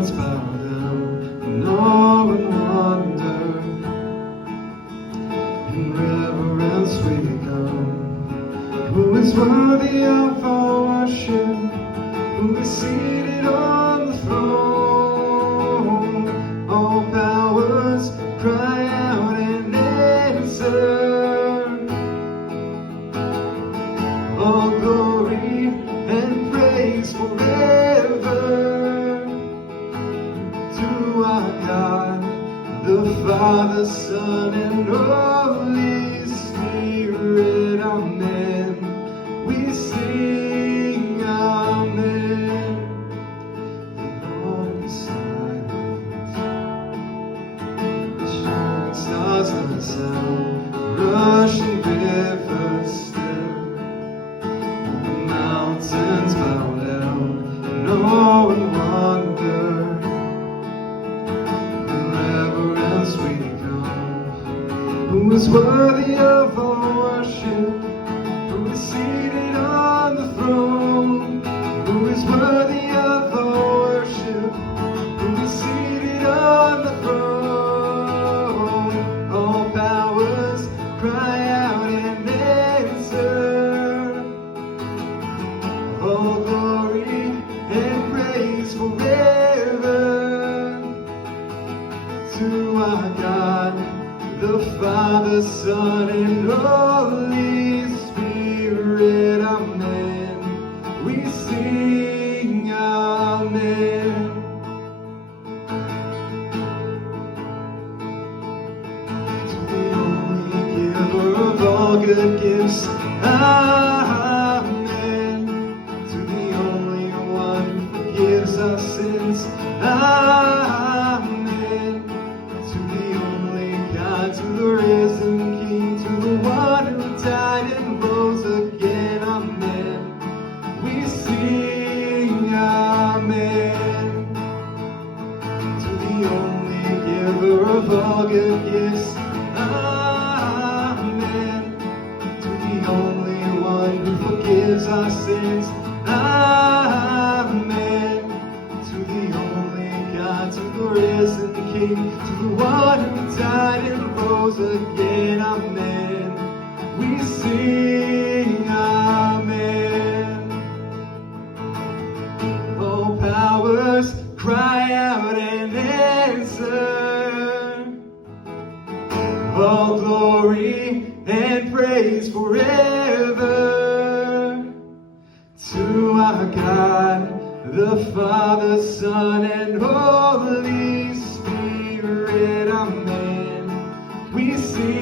hearts bow down in awe and wonder. In reverence we come. Who is worthy of our worship? Who is seated on the throne? All powers cry out and answer. All glory and praise forever to our God, the Father, Son, and Holy Spirit. Amen. We sing amen. The Lord is silent. The shining stars not sound, rushing rivers still. The mountains bow down in awe and wonder. In reverence we come. Who is worthy of our worship? Who is seated on the throne? Who is worthy of our worship? Who is seated on the throne? All powers cry out and answer. All glory and praise forever to our God, the Father, Son, and Holy Spirit. Amen. We sing amen. To the only giver of all good gifts. Amen. To the only one who forgives our sins. Amen. To the only God, to the risen King, to the one who died and rose again. Amen. We sing amen. To the only giver of all good gifts. Amen. To the only one who forgives our sins. Amen. To the only God, to the risen King, to the one who died and rose again. Amen. We sing amen. All powers cry out and answer. All glory and praise forever to our God, the Father, Son, and Holy Spirit. Amen. We sing